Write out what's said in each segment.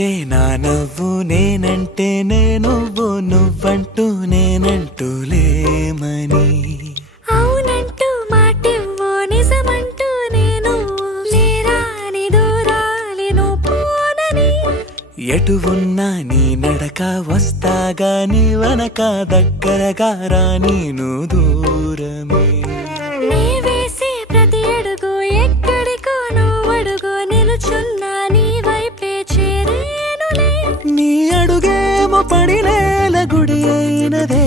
నువ్వంటే నా నవ్వు, నేనంటే నువ్వు, నువ్వంటూ నేనంటూ లేమని. అవునంటూ మాటివ్వు, నిజమంటూ నేను లేరాని దూరాలను పోనని. ఎటు ఉన్నా నీ నడక వస్తాగా, నీ వనక దగ్గరగా రాని నువ్వు దూరమే. నీ వేసే ప్రతి అడుగు ఎక్కడికో నువ్వు అడుగు, నిలుచున్నా నీ వైపే చేరేనులే. నీ అడుగేమో పడినేల గుడి అయినదే,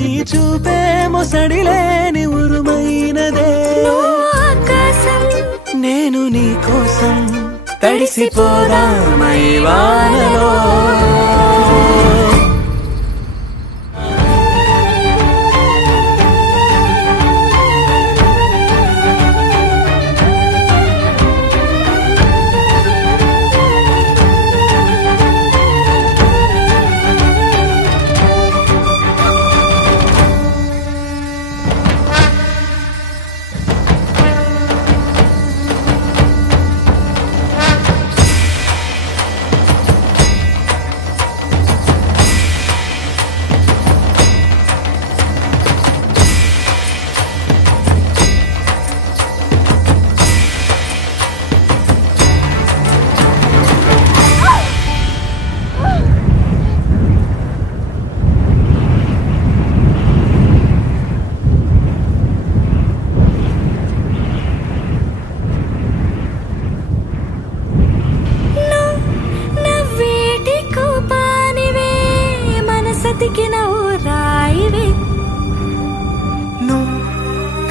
నీ చూపేమో సడిలేని ఉరుమైనదే. ఆకాశం నేను నీ కోసం తడిసిపోదామై వానలో.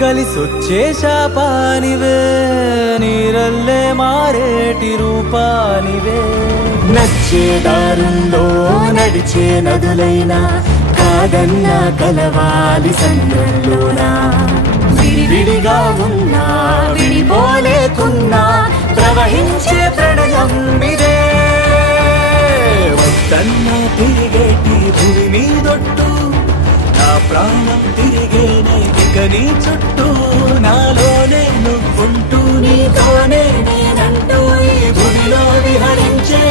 కలిసొచ్చే శాపానివే, నీరల్లే మారేటి రూపానివే. నచ్చే దారుల్లో నడిచే నదులైనా కాదన్నా కలవాలి సంద్రంలోనా. విడివిడిగా ఉన్నా విడిపోలేకున్నా ప్రవహించే ప్రణయం ఇదే. వద్దన్నా తిరిగేటి భూమి మీదొట్టు, నా ప్రాణం తిరిగేనే ఇక నీ చుట్టూ. నాలోనే నువ్వుంటూ నీతోనే నేనంటూ ఈ భూమిలో విహరించే